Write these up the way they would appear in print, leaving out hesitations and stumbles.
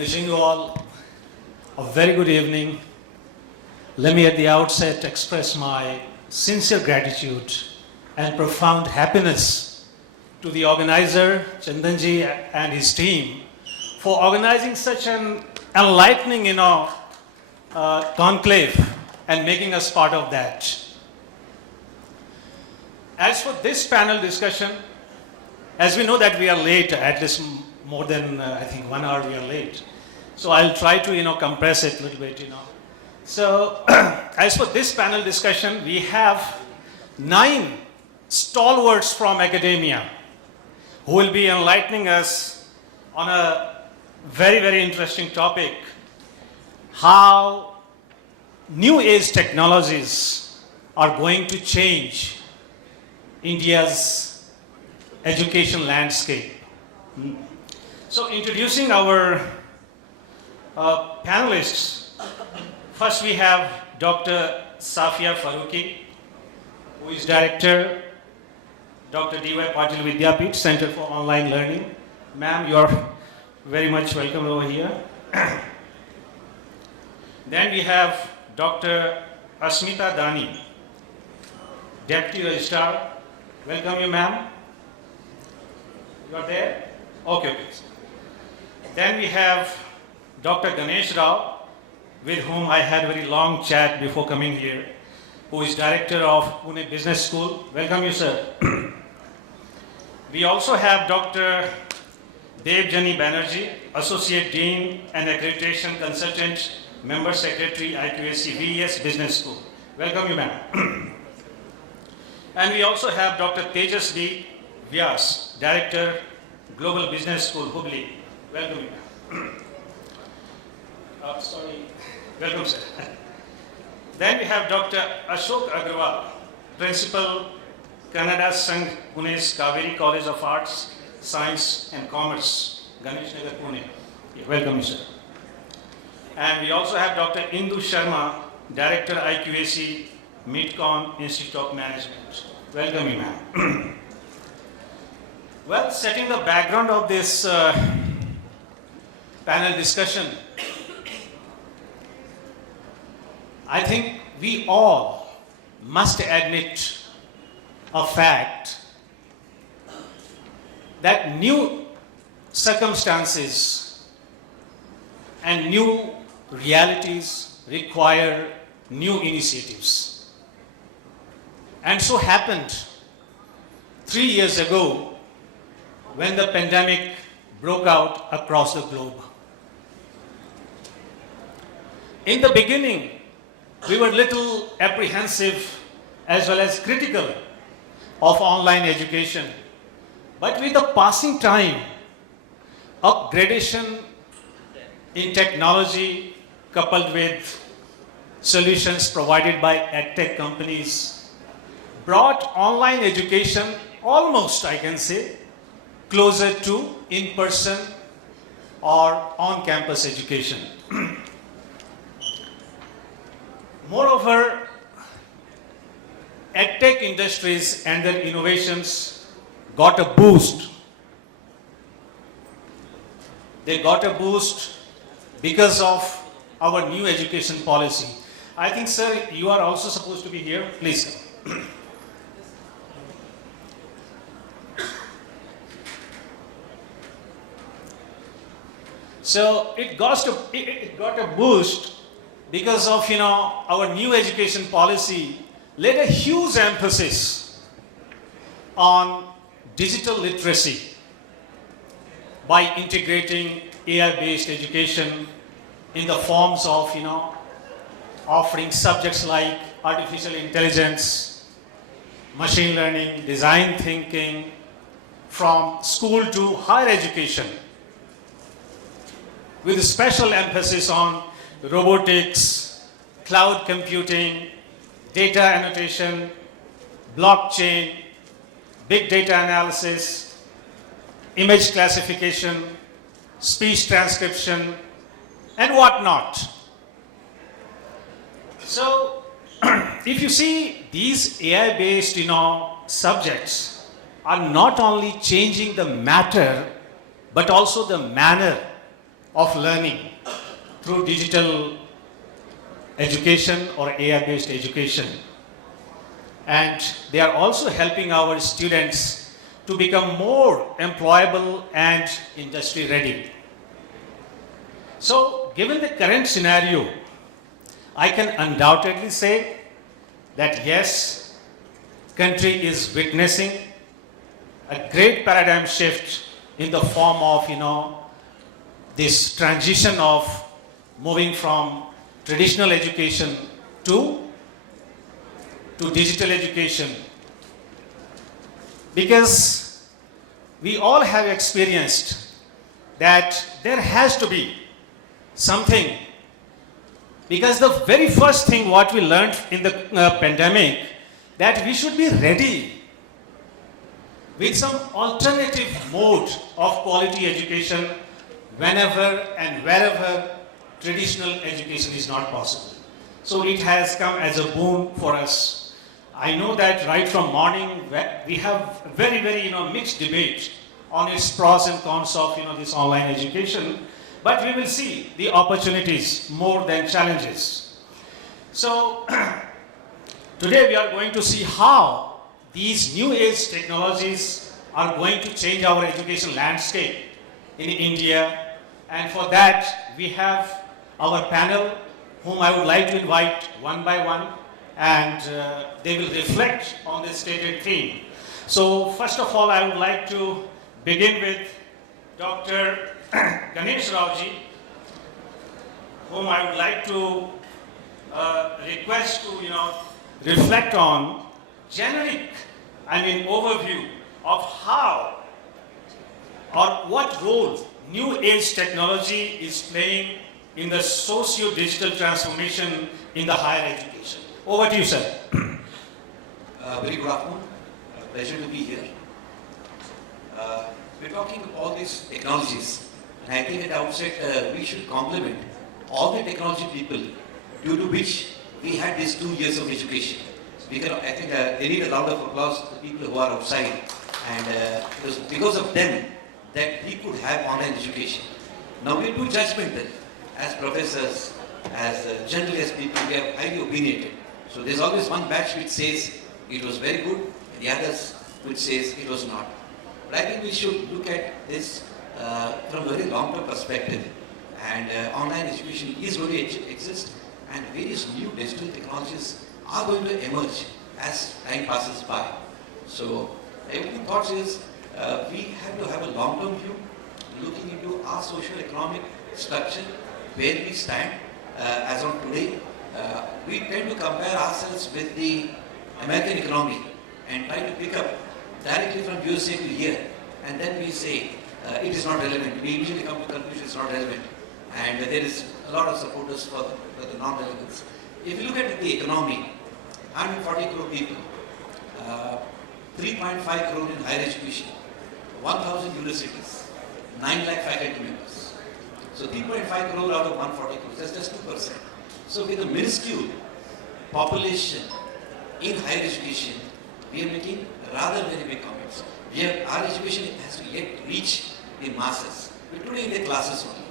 wishing you all a very good evening. Let me at the outset express my sincere gratitude and profound happiness to the organizer, Chandanji, and his team for organizing such an enlightening, conclave and making us part of that. As for this panel discussion, as we know that we are late, at least more than, I think, 1 hour we are late. So I'll try to, compress it a little bit, So, as for this panel discussion, we have 9 stalwarts from academia who will be enlightening us on a very, very interesting topic, how new age technologies are going to change India's education landscape. So, introducing our panelists, first we have Dr. Safia Farooqui, who is Director, Dr. Patil Vidyapeeth, Center for Online Learning. Ma'am, you are very much welcome over here. Then we have Dr. Asmita Dani, Deputy Registrar. Welcome you, ma'am. You are there? Okay. Then we have Dr. Ganesh Rao, with whom I had a very long chat before coming here, who is Director of Pune Business School. Welcome you, sir. We also have Dr. Debjani Banerjee, Associate Dean and Accreditation Consultant, Member Secretary, IQAC, Vyas Business School. Welcome you, ma'am. And we also have Dr. Tejas D. Vyas, Director, Global Business School, Hubli. Welcome you, ma'am. Welcome, sir. Then we have Dr. Ashok Agrawal, Principal, Kannada Sangha, Pune's Kaveri College of Arts, Science and Commerce, Ganeshnagar, Pune. Welcome, you, sir. And we also have Dr. Indu Sharma, Director, IQAC, Midcon Institute of Management. Welcome you, ma'am. Well, setting the background of this panel discussion, I think we all must admit a fact that new circumstances and new realities require new initiatives. And so happened 3 years ago when the pandemic broke out across the globe. In the beginning, we were little apprehensive as well as critical of online education. But with the passing time, upgradation in technology coupled with solutions provided by EdTech companies brought online education almost, I can say, closer to in-person or on-campus education. Moreover, EdTech industries and their innovations got a boost. They got a boost because of our new education policy. I think, sir, you are also supposed to be here. Please come. So it got a boost because of our new education policy laid a huge emphasis on digital literacy by integrating AI-based education in the forms of offering subjects like artificial intelligence, machine learning, design thinking from school to higher education, with a special emphasis on robotics, cloud computing, data annotation, blockchain, big data analysis, image classification, speech transcription, and whatnot. So, if you see, these AI-based, subjects are not only changing the matter, but also the manner of learning through digital education or AI-based education. And they are also helping our students to become more employable and industry ready. So, given the current scenario, I can undoubtedly say that yes, country is witnessing a great paradigm shift in the form of, this transition of moving from traditional education to digital education. Because we all have experienced that there has to be something. Because the very first thing what we learned in the pandemic, that we should be ready with some alternative mode of quality education whenever and wherever traditional education is not possible. So it has come as a boon for us. I know that right from morning we have very, very mixed debate on its pros and cons of this online education, but we will see the opportunities more than challenges. So today we are going to see how these new age technologies are going to change our education landscape in India, and for that we have our panel whom I would like to invite one by one, and they will reflect on the stated theme. So first of all, I would like to begin with Dr. Ganesh Rawji, whom I would like to request to reflect on generic, overview of how or what role new age technology is playing in the socio-digital transformation in the higher education. Over to you, sir. Very good afternoon. Pleasure to be here. We're talking about all these technologies, and I think at the outset we should compliment all the technology people due to which we had these 2 years of education. I think they need a round of applause to the people who are outside, and it was because of them that we could have online education. Now we do judgmental as professors, as generally as people, we are highly opinionated. So there's always one batch which says it was very good, and the others which says it was not. But I think we should look at this from a very long-term perspective. And online education is going to exist, and various new digital technologies are going to emerge as time passes by. So everything thought is we have to have a long-term view, looking into our socio-economic structure, where we stand as on today. We tend to compare ourselves with the American economy and try to pick up directly from USA to here, and then we say it is not relevant. We immediately come to the conclusion it's not relevant, and there is a lot of supporters for the non-relevance. If you look at the economy, 140 crore people, 3.5 crore in higher education, 1,000 universities, 9 lakh faculty members. So 3.5 crore out of 140 crore, that's just 2%. So with a minuscule population in higher education, we are making rather very big comments. Our education has to yet reach the masses. We're today in the classes only.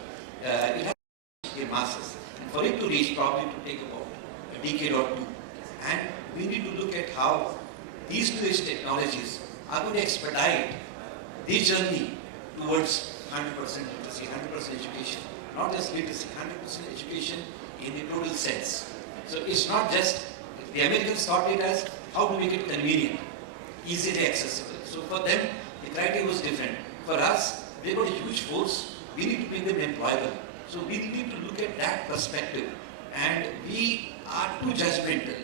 It has to reach the masses. And for it to reach, probably to take about a decade or two. And we need to look at how these new age technologies are going to expedite the journey towards 100% literacy, 100% education. Not just literacy, 100% education in the total sense. So it's not just, the Americans thought it as how to make it convenient, easily accessible. So for them, the criteria was different. For us, they got a huge force. We need to make them employable. So we need to look at that perspective. And we are too judgmental.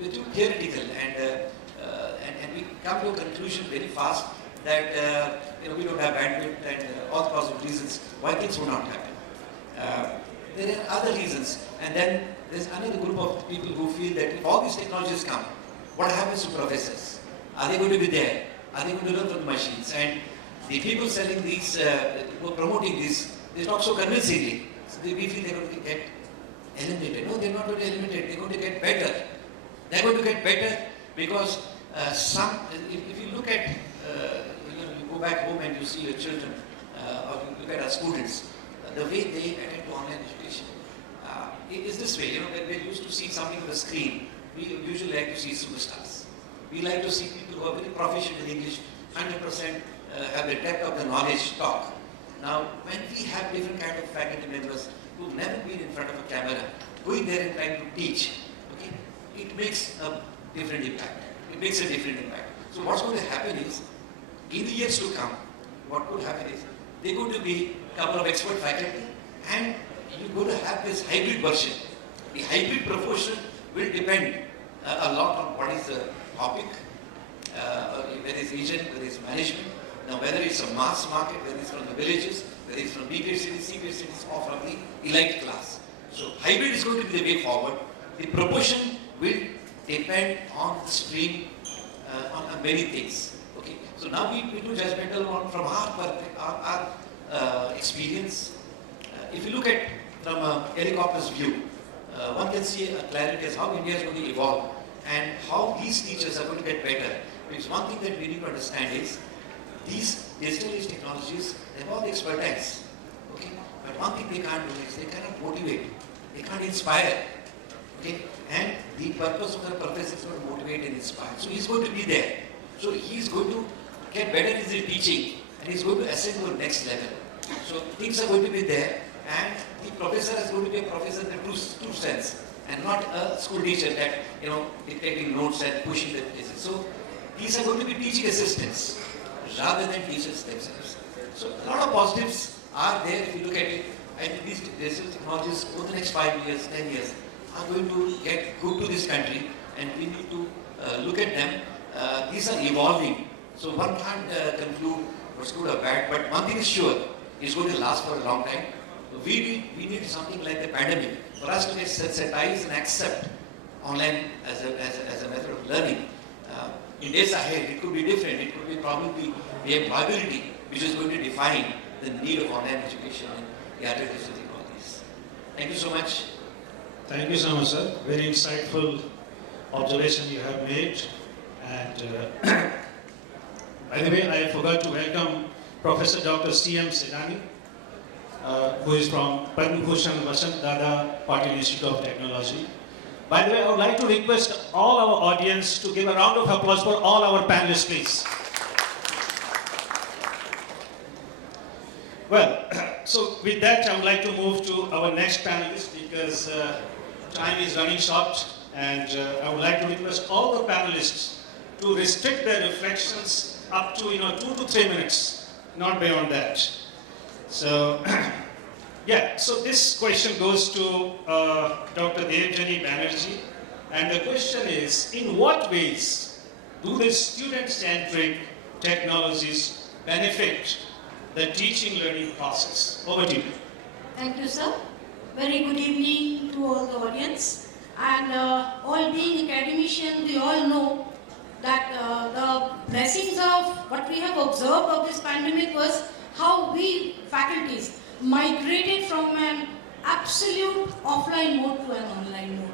We're too theoretical, and we come to a conclusion very fast that we don't have bandwidth and all the possible reasons why things will not happen. There are other reasons, and then there's another group of people who feel that if all these technologies come, what happens to professors? Are they going to be there? Are they going to learn from the machines? And the people selling these, who are promoting these, they talk so convincingly. So we feel they're going to get eliminated. No, they're not going to be eliminated. They're going to get better. They're going to get better because if you look at, you go back home and you see your children, or you look at our students, the way they attend to online education it is this way. When we're used to see something on the screen, we usually like to see superstars. We like to see people who are very proficient in English, 100% have the depth of the knowledge talk. Now, when we have different kind of faculty members who've never been in front of a camera, going there and trying to teach, okay, it makes a different impact. It makes a different impact. So what's going to happen is, in the years to come, what will happen is, they're going to be a couple of expert faculty, and you're going to have this hybrid version. The hybrid proportion will depend a lot on what is the topic, whether it's region, whether it's management. Now, whether it's a mass market, whether it's from the villages, whether it's from B-grade cities, C-grade cities, or from the elite class. So, hybrid is going to be the way forward. The proportion will depend on the stream, on many things. Okay. So now we do judgmental on from our experience. If you look at from a helicopter's view, one can see a clarity as how India is going to evolve and how these teachers are going to get better. Because one thing that we need to understand is these digital-age technologies, they have all the expertise. Okay? But one thing they can't do is they cannot motivate. They can't inspire. Okay? And the purpose of the professor is going to motivate and inspire. So he's going to be there. So he's going to get better in his teaching and he's going to ascend to the next level. So things are going to be there and the professor is going to be a professor in the true sense and not a school teacher that, dictating notes and pushing the places. So these are going to be teaching assistants rather than teachers themselves. So a lot of positives are there if you look at it. I think these digital technologies over the next 5 years, 10 years are going to get good to this country and we need to look at them. These are evolving. So one can't conclude what's good or bad, but one thing is sure, it's going to last for a long time. We need something like the pandemic for us to get sensitized and accept online as a method of learning. In days ahead, it could be different. It could be probably the employability which is going to define the need of online education and the accreditation technologies. Thank you so much. Thank you so much, sir. Very insightful observation you have made. And by the way, I forgot to welcome Professor Dr. C.M. Sedani, who is from Padma Bhushan Vasant Dada Patil Institute of Technology. By the way, I would like to request all our audience to give a round of applause for all our panelists, please. Well, so with that, I would like to move to our next panelist because time is running short, and I would like to request all the panelists to restrict their reflections up to 2 to 3 minutes, not beyond that. So, yeah, so this question goes to Dr. Debjani Banerjee, and the question is, in what ways do the student-centric technologies benefit the teaching learning process? Over to you. Thank you, sir. Very good evening to all the audience. And all being academicians, we all know that the blessings of what we have observed of this pandemic was how we faculties migrated from an absolute offline mode to an online mode.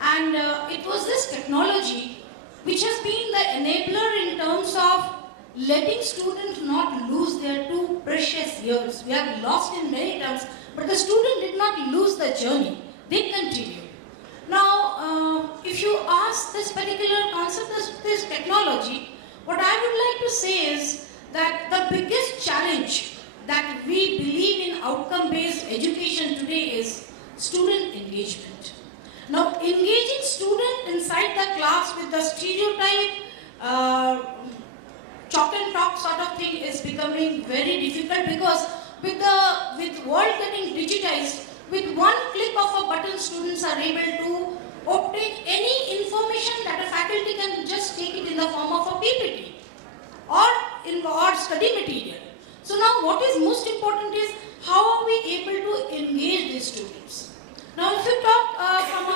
And it was this technology which has been the enabler in terms of letting students not lose their 2 precious years. We have lost in many terms, but the student did not lose the journey. They continued. Now, if you ask this particular concept, this technology, what I would like to say is that the biggest challenge that we believe in outcome-based education today is student engagement. Now, engaging student inside the class with the stereotype, chalk and talk sort of thing is becoming very difficult because with world getting digitized, with one click of a button, students are able to obtain any information that a faculty can just take it in the form of a PPT or study material. So now what is most important is how are we able to engage these students. Now if you talk from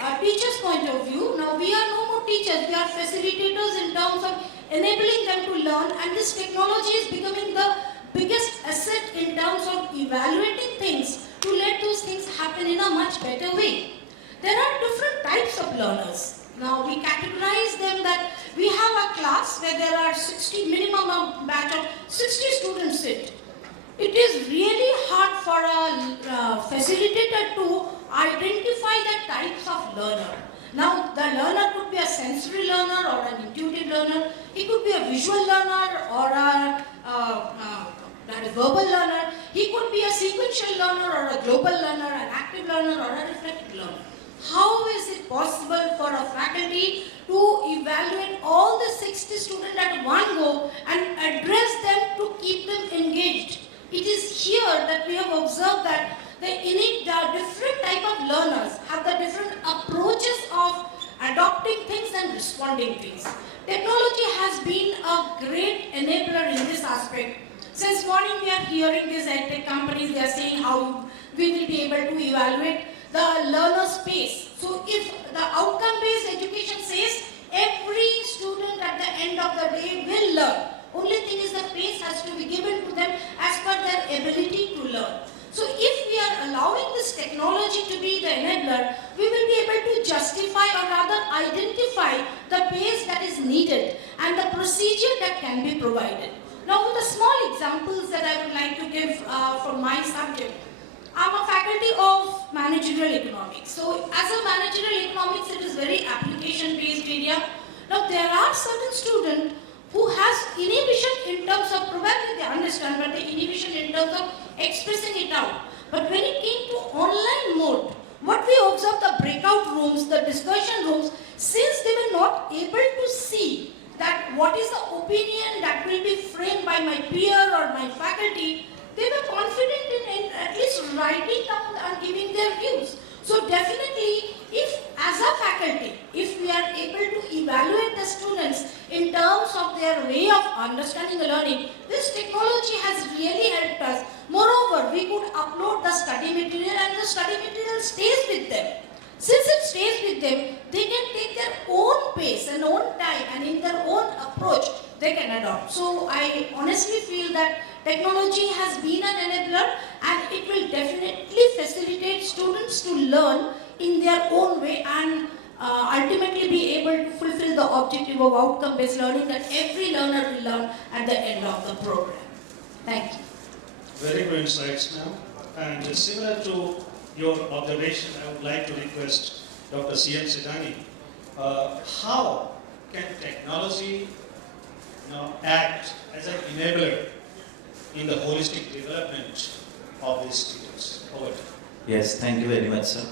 a teacher's point of view, now we are no more teachers, we are facilitators in terms of enabling them to learn, and this technology is becoming the biggest asset in terms of evaluating things to let those things happen in a much better way. There are different types of learners. Now we categorize them that we have a class where there are 60, minimum batch of 60 students sit. it is really hard for a facilitator to identify the types of learner. Now, the learner could be a sensory learner or an intuitive learner. He could be a visual learner or a verbal learner. He could be a sequential learner or a global learner, an active learner or a reflective learner. How is it possible for a faculty to evaluate all the 60 students at one go and address them to keep them engaged? It is here that we have observed that the different type of learners have the different approaches of adopting things and responding things. Technology has been a great enabler in this aspect. Since morning we are hearing these EdTech companies, they are saying how we will be able to evaluate the learner space. So if the outcome-based education says every student at the end of the day will learn, only thing is the pace has to be given to them as per their ability to learn. So if we are allowing this technology to be the enabler, we will be able to justify or rather identify the pace that is needed and the procedure that can be provided. Now, with the small examples that I would like to give from my subject, I'm a faculty of managerial economics. So as a managerial economics, it is very application-based area. Now, there are certain students who has inhibition in terms of, probably they understand, but the inhibition in terms of expressing it out. But when it came to online mode, what we observed, the breakout rooms, the discussion rooms, since they were not able to see that what is the opinion that will be framed by my peer or my faculty, they were confident in at least writing down and giving their views. So definitely, if as a faculty, if we are able to evaluate the students in terms of their way of understanding the learning, this technology has really helped us. Moreover, we could upload the study material and the study material stays with them. Since it stays with them, they can take their own pace and own time and in their own approach, they can adopt. So I honestly feel that technology has been an enabler and it will definitely facilitate students to learn in their own way and ultimately be able to fulfill the objective of outcome-based learning that every learner will learn at the end of the program. Thank you. Very good insights, ma'am. And similar to your observation, I would like to request Dr. C.M. Sidani. How can technology act as an enabler in the holistic development of these students? Over to you. Yes, thank you very much, sir.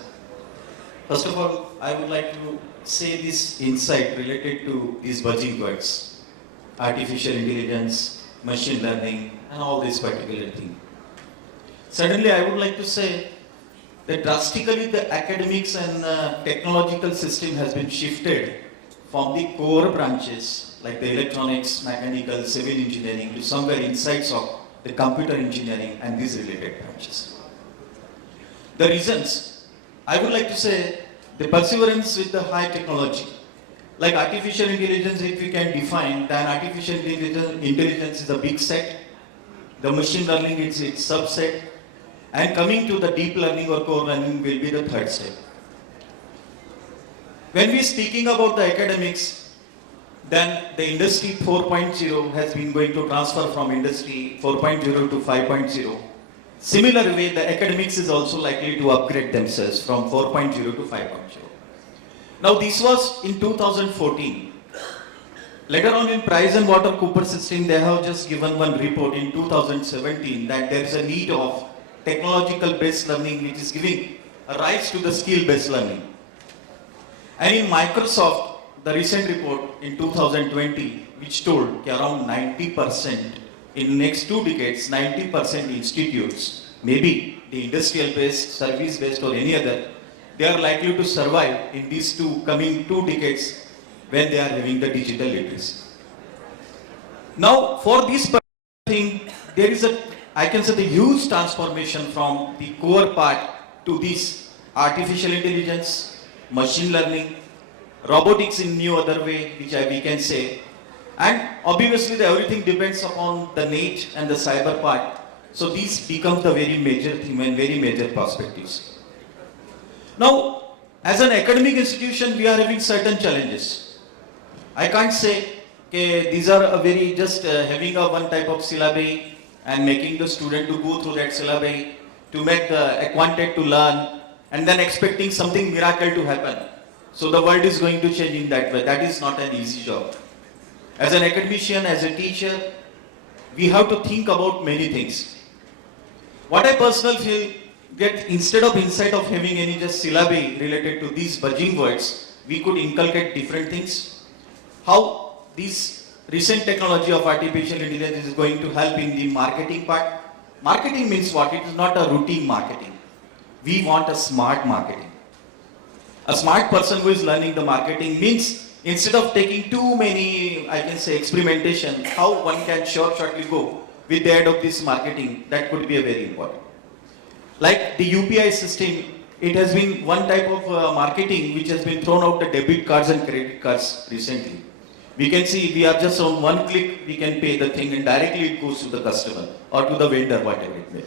First of all, I would like to say this insight related to these buzzing words, artificial intelligence, machine learning, and all this particular thing. Certainly, I would like to say that drastically the academics and technological system has been shifted from the core branches like the electronics, mechanical, civil engineering to somewhere insides of the computer engineering and these related branches. The reasons, I would like to say the perseverance with the high technology. Like artificial intelligence, if we can define, then artificial intelligence is a big set, the machine learning is its subset, and coming to the deep learning or core learning will be the third step. When we are speaking about the academics, then the industry 4.0 has been going to transfer from industry 4.0 to 5.0. Similar way, the academics is also likely to upgrade themselves from 4.0 to 5.0. Now this was in 2014. Later on in Price and Water Cooper system, they have just given one report in 2017 that there is a need of technological based learning which is giving a rise to the skill based learning. And in Microsoft, the recent report in 2020 which told around 90% in next 2 decades, 90% institutes, maybe the industrial based, service based or any other, they are likely to survive in these coming 2 decades when they are having the digital literacy. Now for this thing, there is I can say the huge transformation from the core part to this artificial intelligence, machine learning, robotics in new other way, which we can say. And obviously everything depends upon the net and the cyber part. So these become the very major theme and very major perspectives. Now, as an academic institution, we are having certain challenges. I can't say these are a very just having a one type of syllabi and making the student to go through that syllabi, to make the acquainted to learn, and then expecting something miracle to happen. So the world is going to change in that way. That is not an easy job. As an academician, as a teacher, we have to think about many things. What I personally feel, that instead of having any just syllabi related to these buzzing words, we could inculcate different things. How this recent technology of artificial intelligence is going to help in the marketing part. Marketing means what? It is not a routine marketing. We want a smart marketing. A smart person who is learning the marketing means instead of taking too many, I can say, experimentation, how one can shortly go with the aid of this marketing, that could be a very important. Like the UPI system, it has been one type of marketing which has been thrown out the debit cards and credit cards recently. We can see we are just on one click, we can pay the thing and directly it goes to the customer or to the vendor, whatever it may be.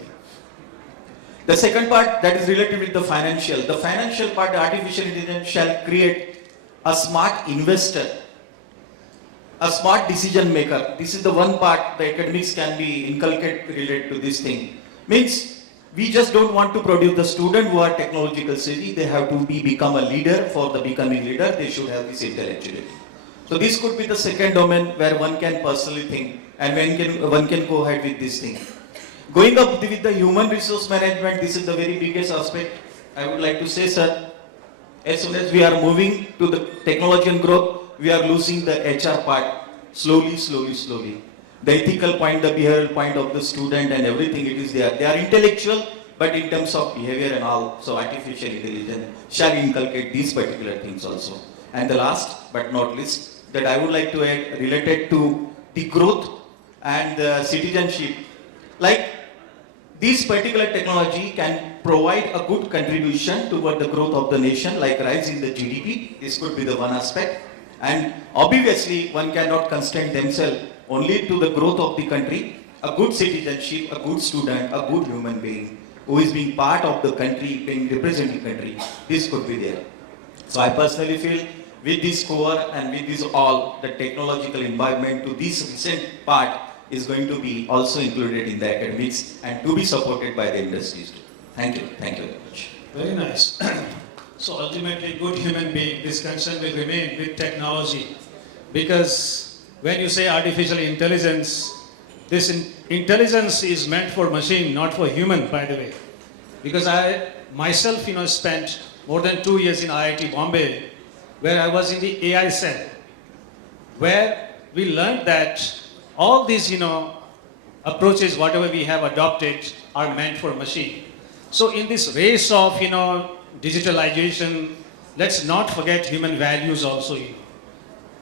The second part that is related with the financial. The financial part, the artificial intelligence shall create a smart investor, a smart decision maker. This is the one part the academics can be inculcated related to this thing. Means we just don't want to produce the student who are technological savvy. They have to become a leader. For the becoming leader, they should have this intellectuality. So this could be the second domain where one can personally think and one can go ahead with this thing. Going up with the human resource management, this is the very biggest aspect. I would like to say, sir, as soon as we are moving to the technology and growth, we are losing the HR part slowly. The ethical point, the behavioral point of the student and everything, it is there. They are intellectual, but in terms of behavior and all, so artificial intelligence shall inculcate these particular things also. And the last but not least, that I would like to add related to the growth and the citizenship. Like this particular technology can provide a good contribution toward the growth of the nation, like rise in the GDP. This could be the one aspect. And obviously, one cannot constrain themselves only to the growth of the country. A good citizenship, a good student, a good human being who is being part of the country, being representing the country, this could be there. So I personally feel with this core and with this all, the technological environment to this recent part is going to be also included in the academics and to be supported by the industries too. Thank you very much. Very nice. So ultimately, good human being, this concern will remain with technology, because when you say artificial intelligence, this intelligence is meant for machine, not for human, by the way. Because I myself, spent more than 2 years in IIT Bombay, where I was in the AI cell, where we learned that all these, approaches, whatever we have adopted, are meant for machine. So in this race of, digitalization, let's not forget human values also.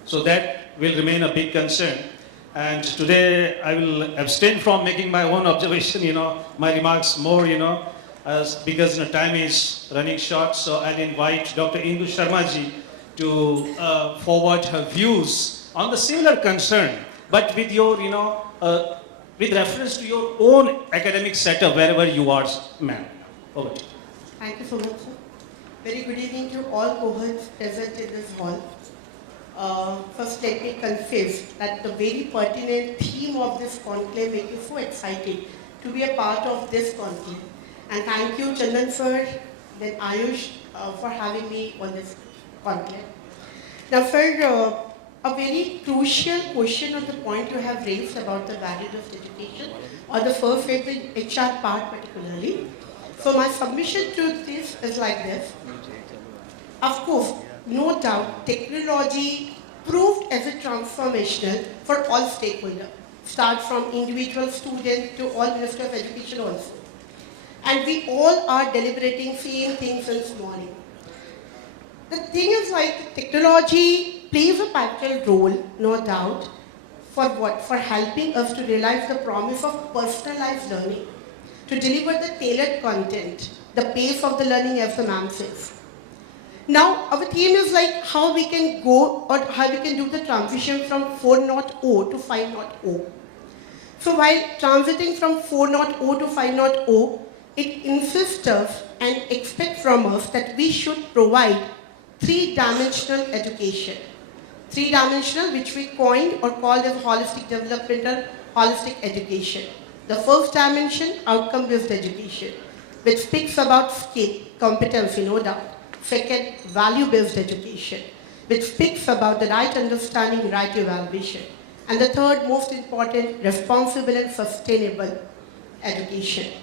So that will remain a big concern. And today I will abstain from making my own observation, my remarks more, because time is running short. So I'll invite Dr. Indu Sharmaji to forward her views on the similar concern, but with your, with reference to your own academic setup wherever you are, ma'am. Over to you. Thank you so much, sir. Very good evening to all cohorts present in this hall. First, let me confess that the very pertinent theme of this conclave makes me so excited to be a part of this conclave. And thank you, Chandan sir, then Ayush, for having me on this conclave. Now, sir, a very crucial question on the point you have raised about the values of education, or the first favorite HR part particularly. So my submission to this is like this. Of course, no doubt, technology proved as a transformational for all stakeholders. Start from individual student to all Minister of Education also. And we all are deliberating same things this morning. The thing is like technology plays a pivotal role, no doubt, for what? For helping us to realize the promise of personalized learning, to deliver the tailored content, the pace of the learning as the ma'am says. Now, our theme is like how we can go or how we can do the transition from 4.0 to 5.0. So while transiting from 4.0 to 5.0, it insists us and expects from us that we should provide three-dimensional education. Three-dimensional, which we coined or called as holistic development or holistic education. The first dimension, outcome-based education, which speaks about skill, competency, no doubt. Second, value-based education, which speaks about the right understanding, right evaluation. And the third, most important, responsible and sustainable education.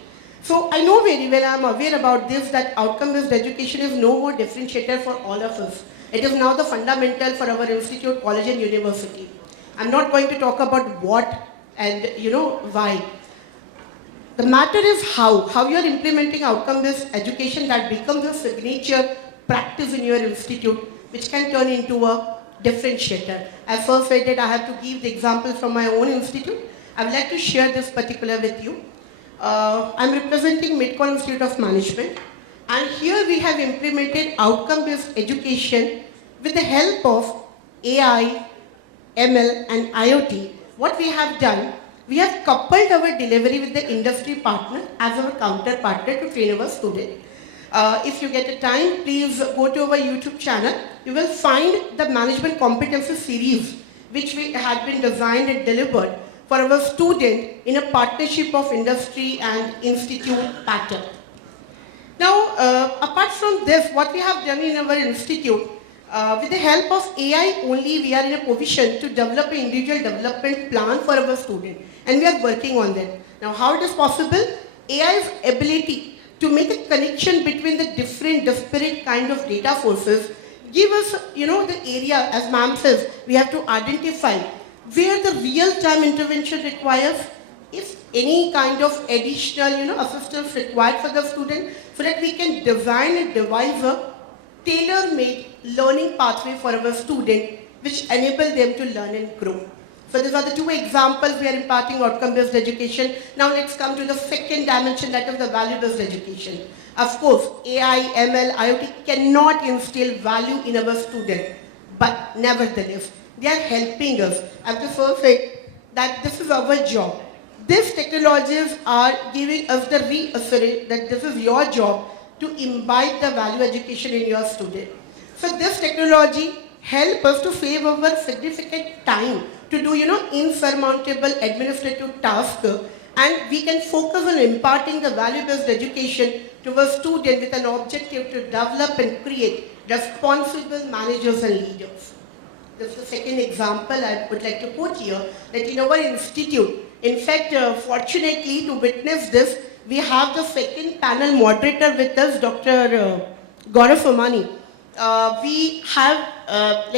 So I know very well, I'm aware about this, that outcome-based education is no more differentiator for all of us. It is now the fundamental for our institute, college and university. I'm not going to talk about what and why. The matter is how you are implementing outcome-based education that becomes a signature practice in your institute, which can turn into a differentiator. As first I did, I have to give the example from my own institute. I would like to share this particular with you. I'm representing Midcon Institute of Management, and here we have implemented outcome-based education with the help of AI, ML and IoT. What we have done, we have coupled our delivery with the industry partner as our counter partner to train our student. If you get a time, please go to our YouTube channel. You will find the management competency series, which we had been designed and delivered for our student in a partnership of industry and institute pattern. Now, apart from this, what we have done in our institute, with the help of AI only, we are in a position to develop an individual development plan for our student, and we are working on that. Now, how it is possible? AI's ability to make a connection between the different disparate kind of data sources give us, the area, as ma'am says, we have to identify where the real-time intervention requires, if any kind of additional, assistance required for the student, so that we can design and devise a tailor-made learning pathway for our student, which enable them to learn and grow. So these are the two examples we are imparting outcome-based education. Now let's come to the second dimension, that is the value-based education. Of course, AI, ML, IoT cannot instill value in our student, but nevertheless, they are helping us. I have to first say that this is our job. These technologies are giving us the reassurance that this is your job to imbibe the value education in your student. So this technology helps us to save our significant time to do, insurmountable administrative tasks, and we can focus on imparting the value-based education to our student with an objective to develop and create responsible managers and leaders. This is the second example I would like to put here, that in our institute, in fact, fortunately to witness this, we have the second panel moderator with us, Dr. Gaurav Somani. We have,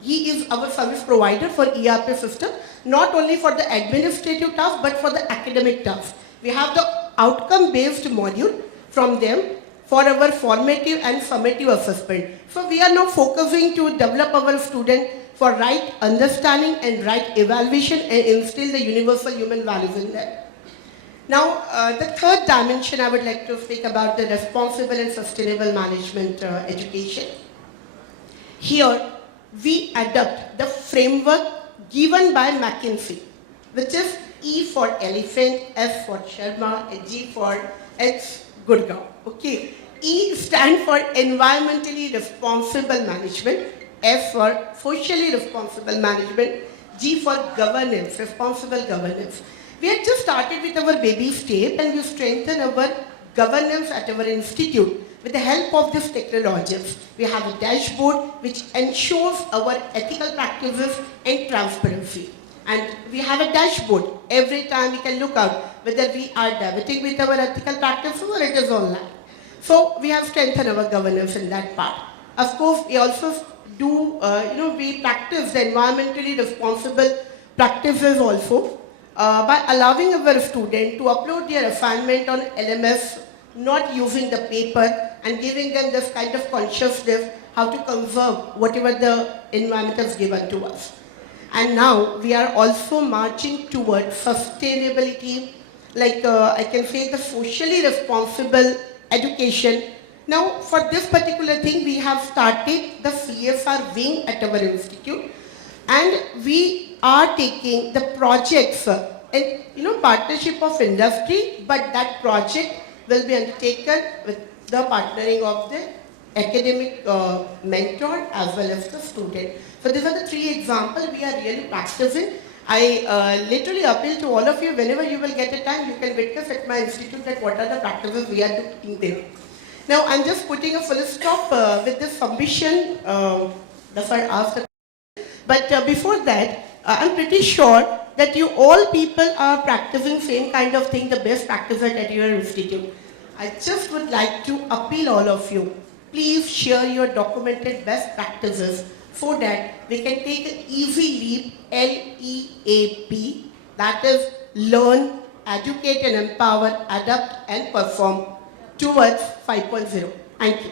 he is our service provider for ERP system, not only for the administrative task, but for the academic task. We have the outcome-based module from them for our formative and summative assessment. So we are now focusing to develop our student for right understanding and right evaluation and instill the universal human values in them. Now, the third dimension I would like to speak about, the responsible and sustainable management education. Here, we adopt the framework given by McKinsey, which is E for elephant, S for Sharma, and G for H, Gurgaon. Okay. E stands for environmentally responsible management, S for socially responsible management, G for governance, responsible governance. We had just started with our baby step, and we strengthened our governance at our institute with the help of these technologies. We have a dashboard which ensures our ethical practices and transparency. And we have a dashboard. Every time we can look out whether we are deviating with our ethical practices or it is online. So we have strengthened our governance in that part. Of course, we also do, we practice the environmentally responsible practices also by allowing our students to upload their assignment on LMS, not using the paper, and giving them this kind of consciousness how to conserve whatever the environment has given to us. And now we are also marching towards sustainability, I can say the socially responsible education. Now, for this particular thing, we have started the CSR wing at our institute, and we are taking the projects in partnership of industry, but that project will be undertaken with the partnering of the academic mentor as well as the student. So these are the three examples we are really practicing. I literally appeal to all of you, whenever you will get a time, you can witness at my institute that what are the practices we are doing there. Now, I'm just putting a full stop with this submission. That's why I asked the But before that, I'm pretty sure that you all people are practicing same kind of thing, the best practices at your institute. I just would like to appeal all of you. Please share your documented best practices so that we can take an easy leap, LEAP, that is learn, educate and empower, adapt and perform towards 5.0. Thank you.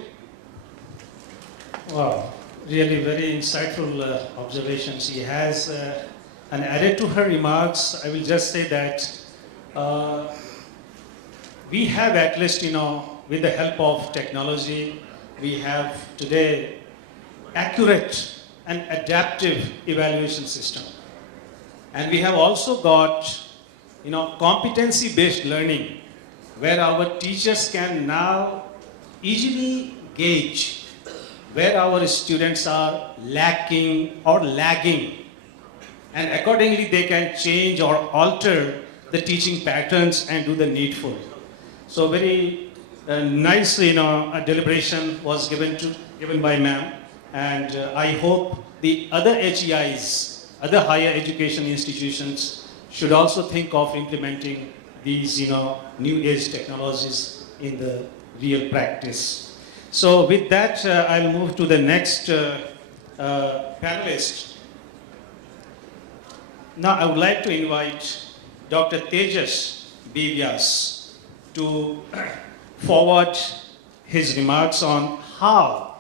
Wow, really very insightful observations. She has, and added to her remarks, I will just say that we have at least, with the help of technology, we have today accurate and adaptive evaluation system. And we have also got, competency-based learning, where our teachers can now easily gauge where our students are lacking or lagging. And accordingly, they can change or alter the teaching patterns and do the needful. So very nicely, a deliberation was given by ma'am. And I hope the other HEIs, other higher education institutions should also think of implementing these, new age technologies in the real practice. So with that, I'll move to the next panelist. Now I would like to invite Dr. Tejas Vyas to forward his remarks on how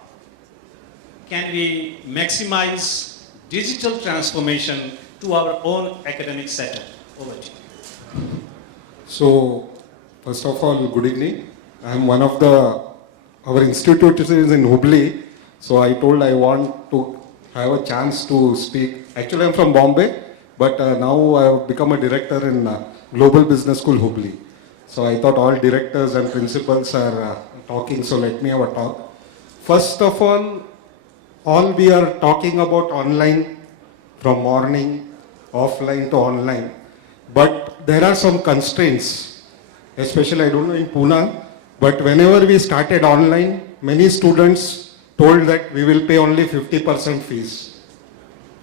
can we maximize digital transformation to our own academic setup. Over to you. So, first of all, good evening. I am one of our institute is in Hubli, so I told I want to have a chance to speak. Actually, I'm from Bombay, but now I have become a director in Global Business School Hubli. So I thought all directors and principals are talking, so let me have a talk. First of all we are talking about online from morning, offline to online. But there are some constraints, especially I don't know in Pune, but whenever we started online, many students told that we will pay only 50% fees.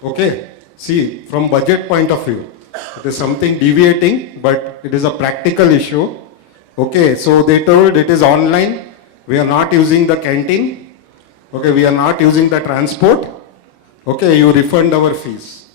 Okay, see, from budget point of view, it is something deviating, but it is a practical issue. Okay, so they told it is online, we are not using the canteen, okay, we are not using the transport, okay, you refund our fees.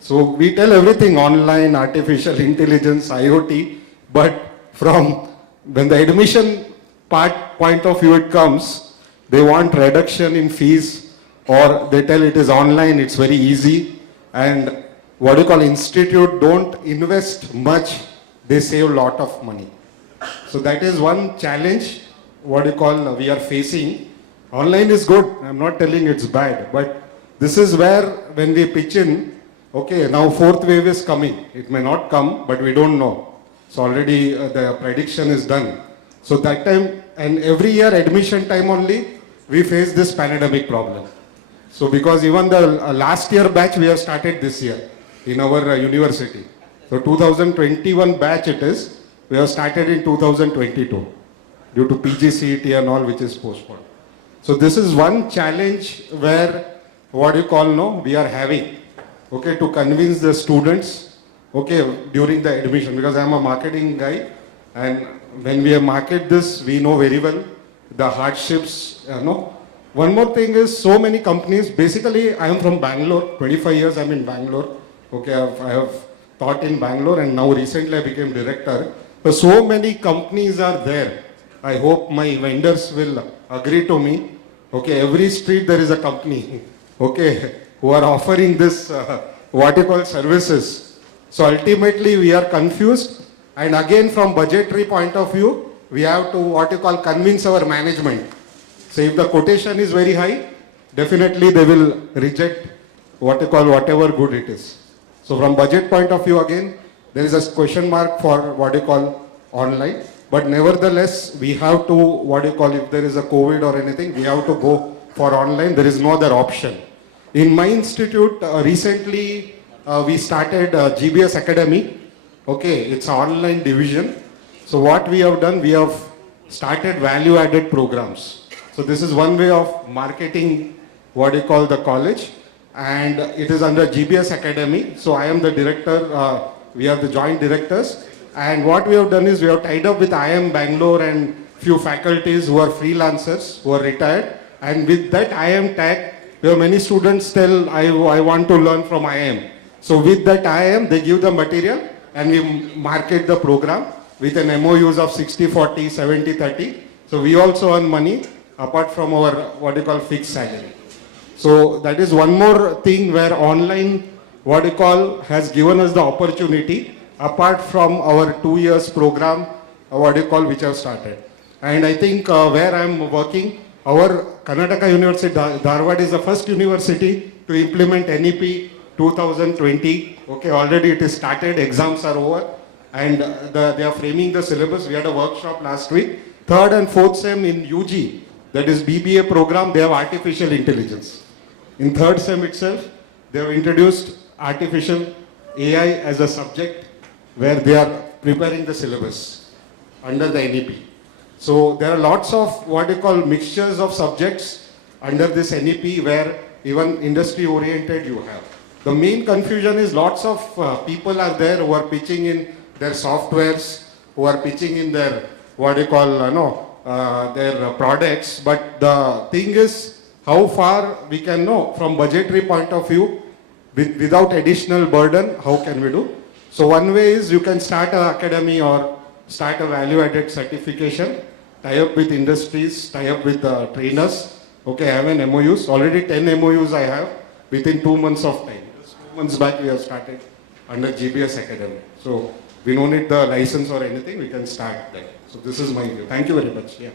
So we tell everything online, artificial intelligence, IoT, but from when the admission point of view it comes, they want reduction in fees, or they tell it is online, it's very easy, and what you call institute don't invest much, they save a lot of money. So that is one challenge, what you call we are facing. Online is good, I'm not telling it's bad, but this is where when we pitch in, okay, now fourth wave is coming. It may not come, but we don't know. So already the prediction is done. So that time, and every year admission time only, we face this pandemic problem. So because even the last year batch we have started this year in our university. So 2021 batch it is, we have started in 2022 due to PGCET and all which is postponed. So this is one challenge where, what you call no, we are having. Okay, to convince the students, okay, during the admission, because I am a marketing guy, and when we market this, we know very well the hardships, One more thing is, so many companies, basically I am from Bangalore, 25 years I'm in Bangalore, okay, I have taught in Bangalore and now recently I became director. So many companies are there. I hope my vendors will agree to me. Okay, every street there is a company, okay, who are offering this, what you call services. So ultimately we are confused, and again from budgetary point of view, we have to, what you call, convince our management. So if the quotation is very high, definitely they will reject what you call whatever good it is. So from budget point of view again, there is a question mark for what you call online. But nevertheless, we have to, what you call, if there is a COVID or anything, we have to go for online. There is no other option. In my institute, recently, we started GBS Academy. Okay, it's an online division. So what we have done, we have started value-added programs. So this is one way of marketing what you call the college, and it is under GBS Academy. So I am the director, we are the joint directors, and what we have done is we have tied up with IIM Bangalore and few faculties who are freelancers, who are retired, and with that IIM tag, we have many students tell, I want to learn from IIM. So with that IIM, they give the material and we market the program with an MOUs of 60-40, 70-30. So we also earn money apart from our what you call fixed salary. So that is one more thing where online what you call has given us the opportunity apart from our 2 years program what you call which have started. And I think where I am working, our Karnataka University, Dharwad is the first university to implement NEP 2020. Okay, already it is started, exams are over, and they are framing the syllabus. We had a workshop last week. Third and fourth sem in UG, that is BBA program, they have artificial intelligence. In third sem itself, they have introduced artificial AI as a subject where they are preparing the syllabus under the NEP. So there are lots of what you call mixtures of subjects under this NEP where even industry oriented you have. The main confusion is lots of people are there who are pitching in their softwares, who are pitching in their what you call their products. But the thing is how far we can know from budgetary point of view without additional burden, how can we do? So one way is you can start an academy or start a value-added certification, tie up with industries, tie up with trainers. Okay, I have an MOUs. Already 10 MOUs I have within 2 months of time. Just 2 months back we have started under GBS Academy. So we don't need the license or anything, we can start that. So this is my view. Thank you very much. Yeah.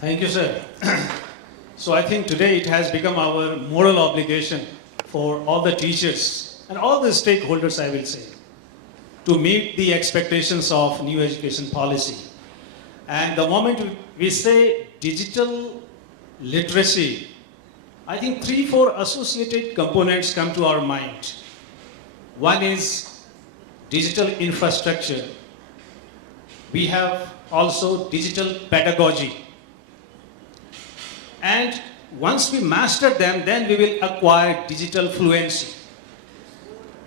Thank you, sir. So I think today it has become our moral obligation for all the teachers and all the stakeholders, I will say, to meet the expectations of new education policy. And the moment we say digital literacy, I think 3-4 associated components come to our mind. One is digital infrastructure. We have also digital pedagogy. And once we master them, then we will acquire digital fluency.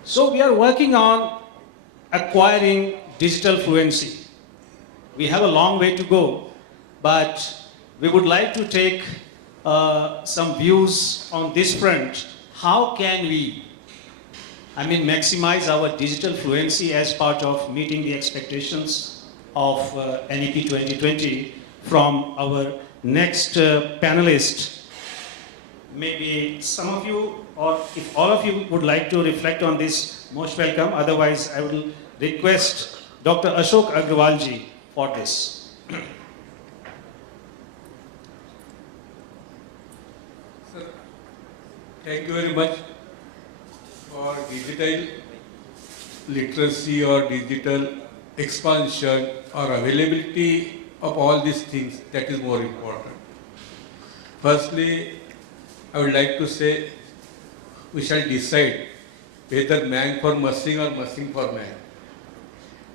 So we are working on acquiring digital fluency. We have a long way to go, but we would like to take some views on this front. How can we, maximize our digital fluency as part of meeting the expectations of NEP 2020 from our next panelist? Maybe some of you, or if all of you would like to reflect on this, most welcome. Otherwise, I will request Dr. Ashok Agrawal ji for this. Sir, thank you very much for digital literacy or digital expansion or availability of all these things. That is more important. Firstly, I would like to say we shall decide whether man for machine or machine for man.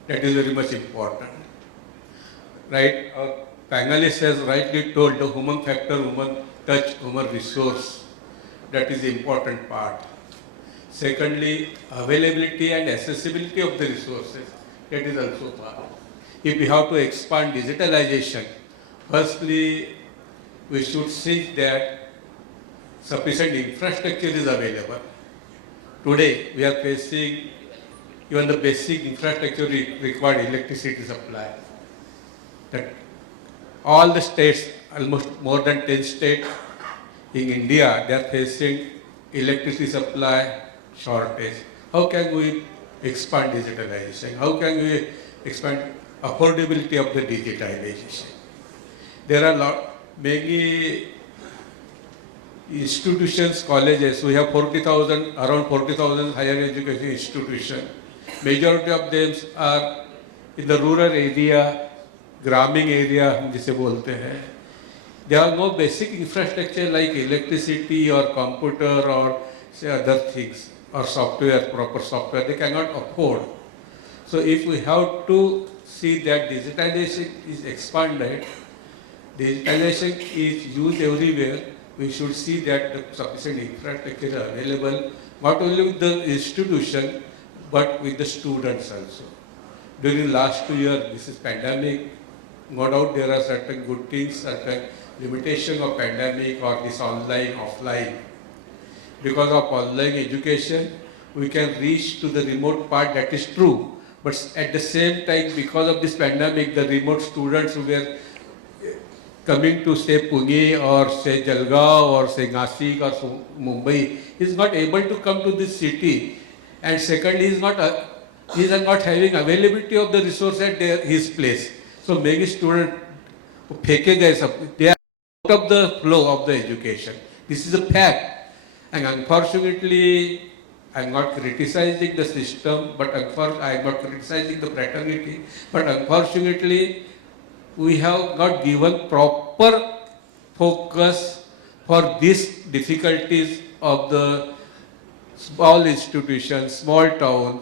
That is very much important. Right? Our panelist has rightly told the human factor, human touch, human resource. That is the important part. Secondly, availability and accessibility of the resources. That is also part. If we have to expand digitalization, firstly, we should see that sufficient infrastructure is available. Today, we are facing even the basic infrastructure required electricity supply. That all the states, almost more than 10 states in India, they are facing electricity supply shortage. How can we expand digitalization? How can we expand affordability of the digitalization? There are many institutions, colleges. We have around 40,000 higher education institutions. Majority of them are in the rural area, ग्रामीण area हम जिसे बोलते हैं. There are no basic infrastructure like electricity or computer or say other things. or software, proper software, they cannot afford. So if we have to see that digitalization is expanded, digitalization is used everywhere, we should see that the sufficient infrastructure is available, not only with the institution, but with the students also. During last 2 years, this is pandemic, no doubt there are certain good things, certain limitation of pandemic or this online, offline. Because of online education, we can reach to the remote part, that is true. But at the same time, because of this pandemic, the remote students who were coming to say Pune or say Jalgaon or say Nasik or Mumbai, is not able to come to this city. And secondly, he is not having availability of the resource at his place. So many students, they are out of the flow of the education. This is a fact. And unfortunately, I am not criticizing the system, but I am not criticizing the fraternity, but unfortunately, we have not given proper focus for these difficulties of the small institutions, small towns,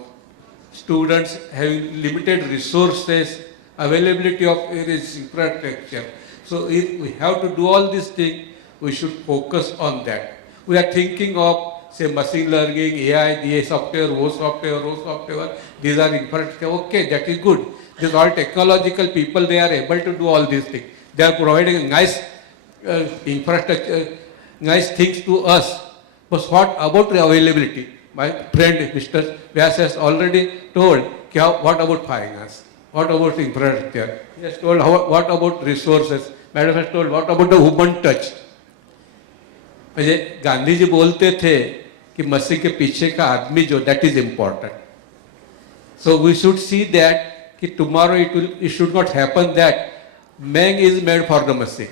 students having limited resources, availability of infrastructure. So if we have to do all these things, we should focus on that. We are thinking of, say, machine learning, AI, DA software, O software, these are infrastructure. Okay, that is good. These are all technological people, they are able to do all these things. They are providing nice infrastructure, nice things to us. But what about the availability? My friend, Mr. Vyas has already told, what about finance? What about infrastructure? He has told, what about resources? Madam has told, what about the human touch? मुझे गांधी जी बोलते थे कि मसीह के पीछे का आदमी जो that is important. So we should see that कि tomorrow it should not happen that man is made for the machine.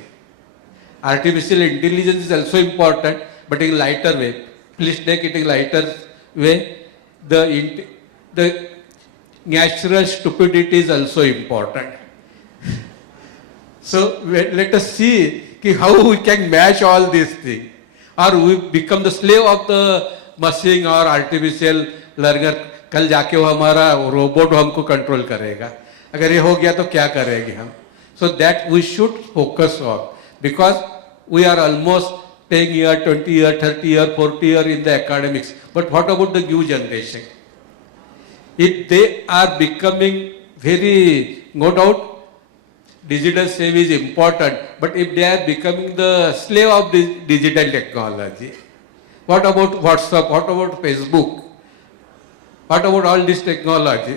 Artificial intelligence is also important, but in lighter way. Please take it in lighter way. The natural stupidity is also important. So let us see how we can match all these things. Or we become the slave of the machine or artificial learner. कल जाके वो हमारा robot हमको control करेगा. अगर ये हो गया तो क्या करेंगे हम? So that we should focus on, because we are almost 10 year, 20 year, 30 year, 40 year in the academics. But what about the new generation? If they are becoming very, no doubt, digital savvy is important, but if they are becoming the slave of the digital technology, what about WhatsApp, what about Facebook, what about all this technology?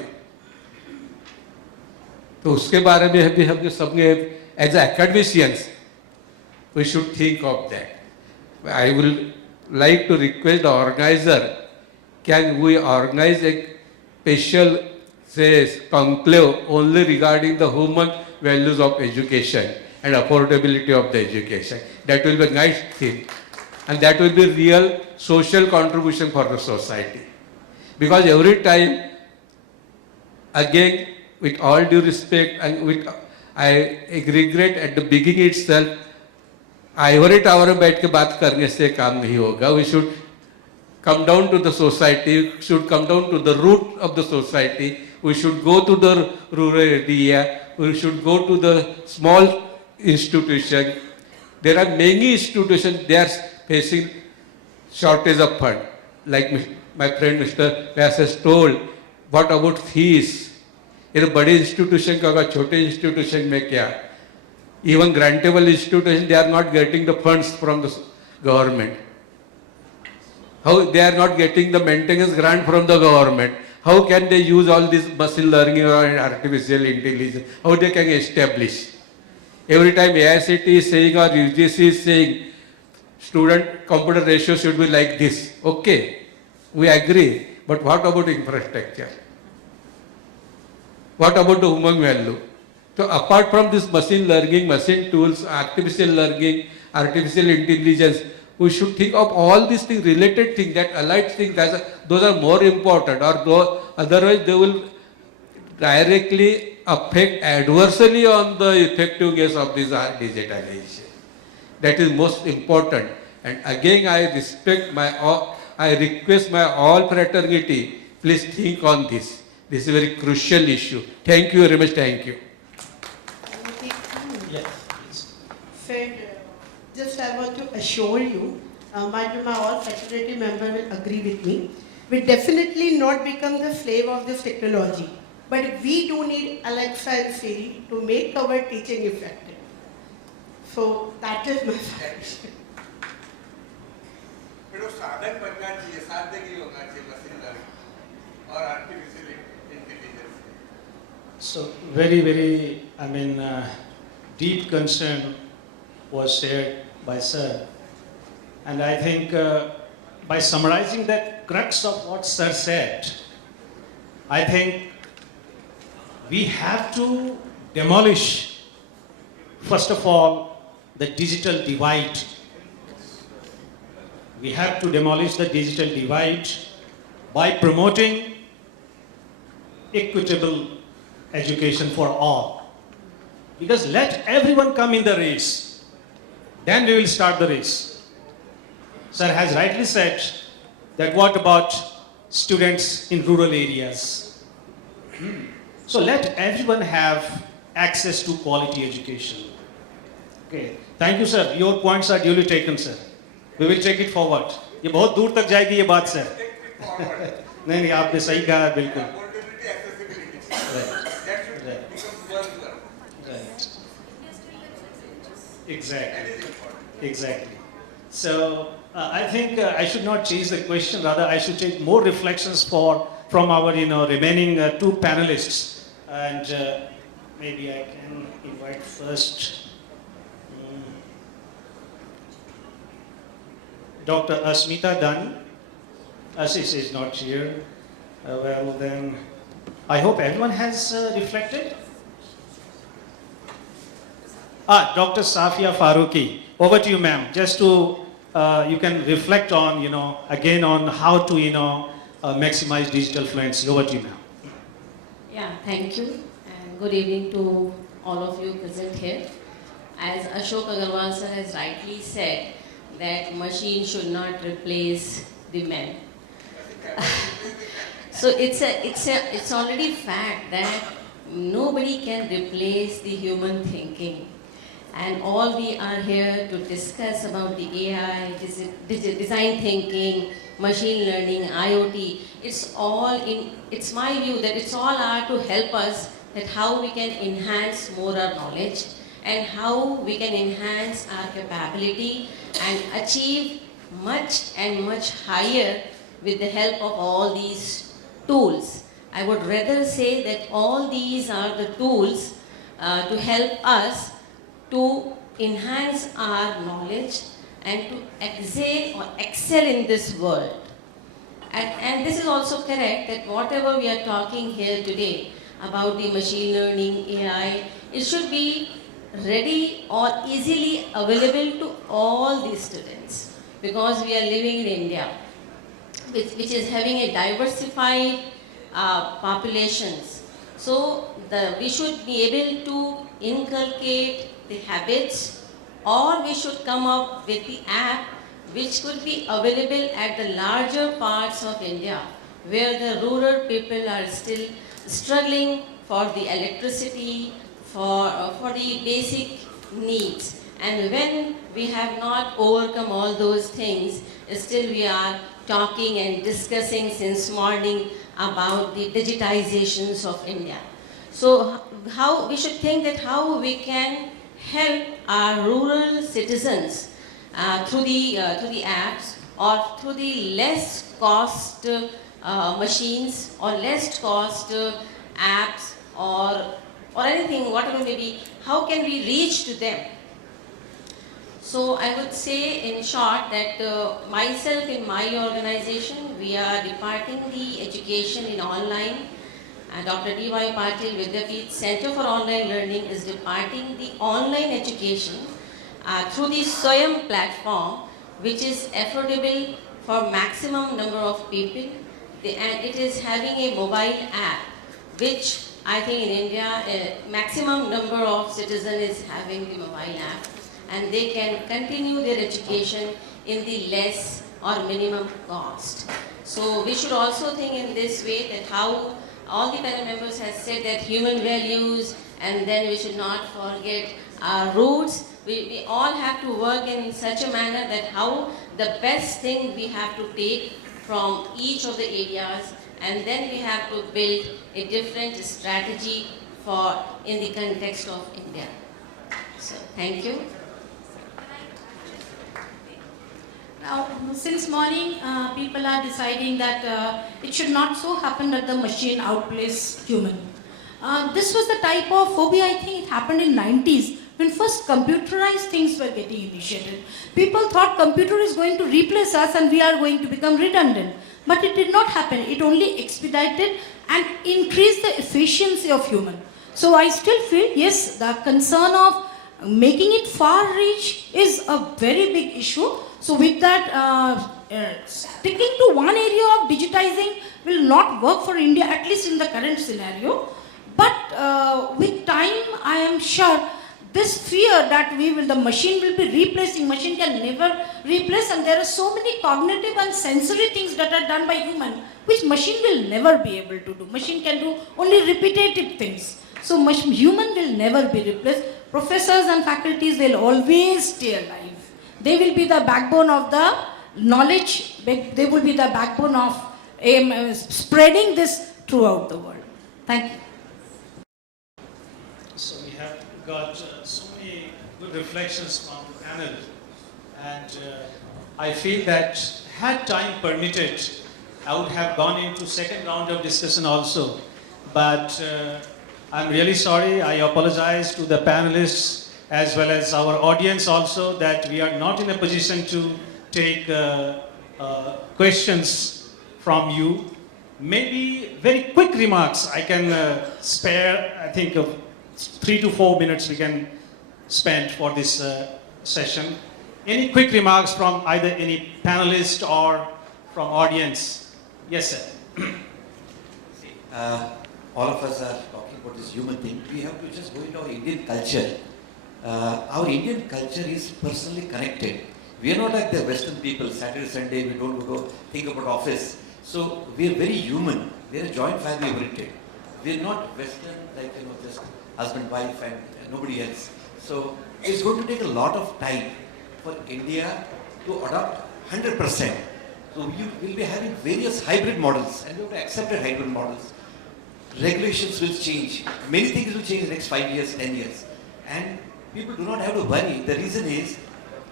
तो उसके बारे में भी हम सबने as academicians, we should think of that. I will like to request the organizer, can we organize a special, say, conclave only regarding the human values of education and affordability of the education. That will be a nice thing. And that will be real social contribution for the society. Because every time, again, with all due respect and I regret at the beginning itself, ivory tower में बैठ के बात करने से काम नहीं होगा. We should come down to the society, we should come down to the root of the society. We should go to the rural area. We should go to the small institution. There are many institutions, they are facing shortage of fund. Like my friend Mr. Vyas has told, what about fees? In a big institution का अगर छोटे institution में क्या? Even grantable institutions, they are not getting the funds from the government. How they are not getting the maintenance grant from the government? How can they use all this machine learning or artificial intelligence? How they can establish? Every time AICT is saying or UGC is saying student computer ratio should be like this. Okay, we agree. But what about infrastructure? What about the human value? So apart from this machine learning, machine tools, artificial learning, artificial intelligence, we should think of all these things, related things, that allied things, those are more important, or otherwise they will directly affect adversely on the effectiveness of this digitalization. That is most important. And again, I respect I request my all fraternity, please think on this. This is a very crucial issue. Thank you very much. Thank you. Yes, please. Sir, just I want to assure you, my all fraternity member will agree with me. We definitely not become the slave of this technology, but we do need Alexa and Siri to make our teaching effective. So that is my suggestion. फिर वो साधन बनना चाहिए, साध्यगी होना चाहिए machine learning और artificial intelligence. So very, deep concern was shared by Sir. And I think by summarizing that crux of what Sir said, I think we have to demolish, first of all, the digital divide. We have to demolish the digital divide by promoting equitable education for all. Because let everyone come in the race, then we will start the race. Sir has rightly said that what about students in rural areas? So let everyone have access to quality education. Okay, thank you sir, your points are duly taken sir. We will take it forward. ये बहुत दूर तक जाएगी ये बात sir. नहीं आपने सही कहा बिल्कुल. Portability, accessibility. That should become buzzword. Right. That Exactly. is important. Exactly. So I think I should not change the question. Rather, I should take more reflections from our remaining two panelists, and maybe I can invite first Dr. Asmita Dani. Ashish is not here. Well then, I hope everyone has reflected. Dr. Safia farooqui. Over to you, ma'am. Just to, you can reflect on, again on how to, maximize digital fluency. Over to you, ma'am. Yeah, thank you. And good evening to all of you present here. As Ashok Agrawal sir has rightly said, that machine should not replace the man. So it's already fact that nobody can replace the human thinking. And all we are here to discuss about the AI, design thinking, machine learning, IoT, it's my view that it's all are to help us that how we can enhance more our knowledge and how we can enhance our capability and achieve much and much higher with the help of all these tools. I would rather say that all these are the tools to help us to enhance our knowledge and to excel in this world. And this is also correct that whatever we are talking here today about the machine learning, AI, it should be ready or easily available to all the students, because we are living in India, which is having a diversified populations. So we should be able to inculcate the habits, or we should come up with the app which could be available at the larger parts of India, where the rural people are still struggling for the electricity, for the basic needs. And when we have not overcome all those things, still we are talking and discussing since morning about the digitizations of India. So how we should think that how we can help our rural citizens through the apps or through the less cost machines or less cost apps or anything, whatever may be, how can we reach to them? So I would say in short that myself in my organization, we are departing the education in online. Dr. D.Y. Patil Vidyapeeth Center for Online Learning is departing the online education through the Swayam platform, which is affordable for maximum number of people. And it is having a mobile app, which I think in India, maximum number of citizens is having the mobile app, and they can continue their education in the less or minimum cost. So we should also think in this way that how all the panel members have said that human values, and then we should not forget our roots. We all have to work in such a manner that how the best thing we have to take from each of the areas, and then we have to build a different strategy for in the context of India. So thank you. Now, since morning, people are deciding that it should not so happen that the machine outplays human. This was the type of phobia, I think it happened in 90s when first computerized things were getting initiated. People thought computer is going to replace us and we are going to become redundant. But it did not happen. It only expedited and increased the efficiency of human. So I still feel, yes, the concern of making it far reach is a very big issue. So with that, sticking to one area of digitizing will not work for India, at least in the current scenario. But with time, I am sure this fear that the machine will be replacing, machine can never replace, and there are so many cognitive and sensory things that are done by human, which machine will never be able to do. Machine can do only repetitive things. So human will never be replaced. Professors and faculties will always stay alive. They will be the backbone of the knowledge. They will be the backbone of spreading this throughout the world. Thank you. So we have got so many good reflections from the panel, and I feel that had time permitted, I would have gone into second round of discussion also. But I'm really sorry. I apologize to the panelists as well as our audience also that we are not in a position to take questions from you. Maybe very quick remarks I can spare. I think of 3 to 4 minutes we can spend for this session. Any quick remarks from either any panelist or from audience? Yes, sir. All of us are talking about this human thing. We have to just go into our Indian culture. Our Indian culture is personally connected. We are not like the Western people. Saturday, Sunday, we don't go think about office. So we are very human. We are a joint family oriented. We are not Western, like just husband, wife, and nobody else. So it's going to take a lot of time for India to adopt 100%. So we will be having various hybrid models, and we have to accept the hybrid models. Regulations will change. Many things will change in the next 5 years, 10 years. And people do not have to worry. The reason is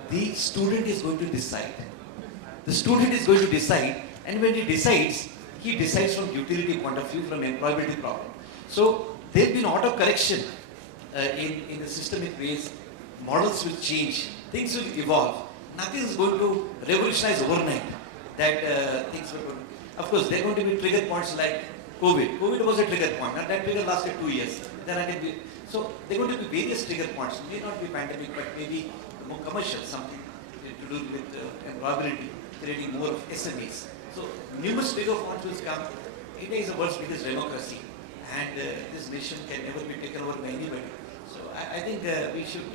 the student is going to decide. The student is going to decide, and when he decides from utility point of view, from employability problem. So there will be an auto correction in the systemic ways. Models will change. Things will evolve. Nothing is going to revolutionize overnight. That things will go. Of course, there are going to be trigger points like COVID. COVID was a trigger point. And that trigger lasted 2 years. Then again, so there are going to be various trigger points. It may not be pandemic, but maybe more commercial, something to do with employability, creating more of SMEs. So numerous trigger points will come. India is the world's biggest democracy, and this nation can never be taken over by anybody. So I think we should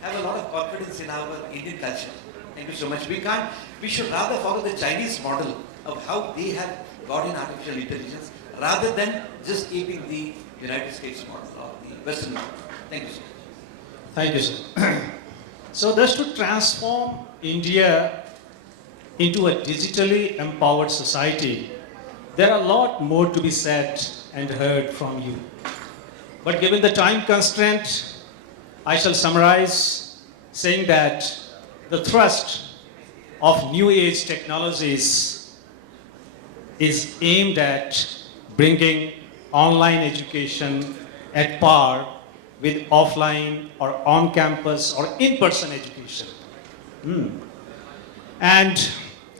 have a lot of confidence in our Indian culture. Thank you so much. We should rather follow the Chinese model of how they have got in artificial intelligence, rather than just keeping the United States model or the Western model. Thank you so much. Thank you, sir. So thus to transform India into a digitally empowered society, there are a lot more to be said and heard from you. But given the time constraint, I shall summarize saying that the thrust of new age technologies is aimed at bringing online education at par with offline or on-campus or in-person education. And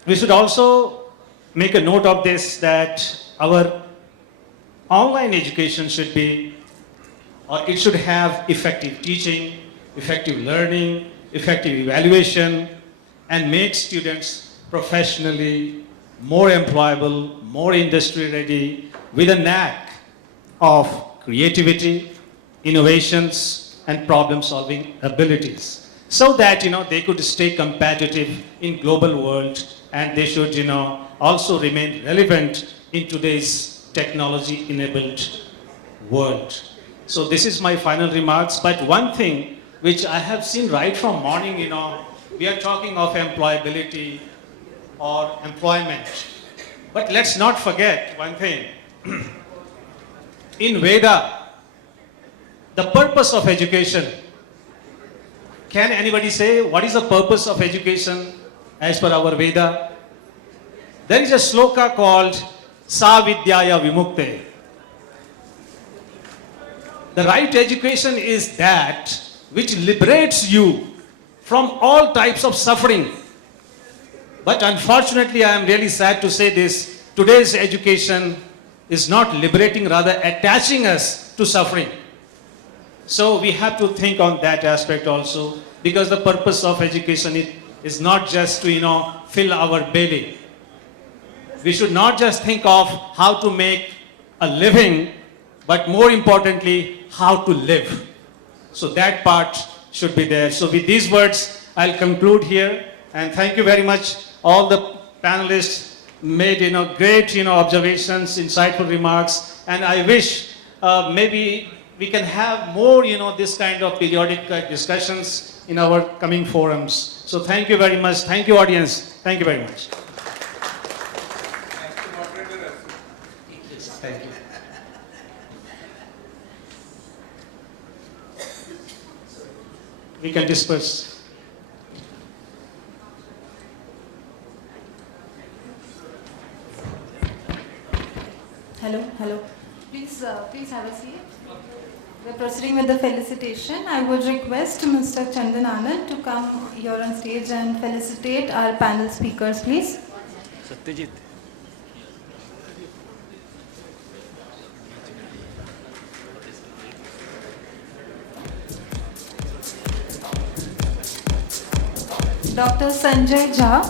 we should also make a note of this, that our online education should be, or it should have effective teaching, effective learning, effective evaluation, and make students professionally more employable, more industry ready, with a knack of creativity, innovations, and problem-solving abilities, so that they could stay competitive in global world and they should, also remain relevant in today's technology-enabled world. So this is my final remarks, but one thing which I have seen right from morning, we are talking of employability or employment. But let's not forget one thing. In Veda, the purpose of education, can anybody say what is the purpose of education as per our Veda? There is a sloka called Sa Vidyaya Vimukte. The right education is that which liberates you from all types of suffering. But unfortunately, I am really sad to say this, today's education is not liberating, rather attaching us to suffering. So we have to think on that aspect also, because the purpose of education is not just to, fill our belly. We should not just think of how to make a living, but more importantly, how to live. So that part should be there. So with these words, I'll conclude here, and thank you very much. All the panelists made, great, observations, insightful remarks, and I wish maybe we can have more, this kind of periodic discussions in our coming forums. So thank you very much. Thank you, audience. Thank you very much. Thank you, moderator. Thank you. We can disperse. Hello. Please have a seat. We're proceeding with the felicitation. I would request Mr. Chandan Anand to come here on stage and felicitate our panel speakers, please. Satyajit. Dr. Sanjay Jha,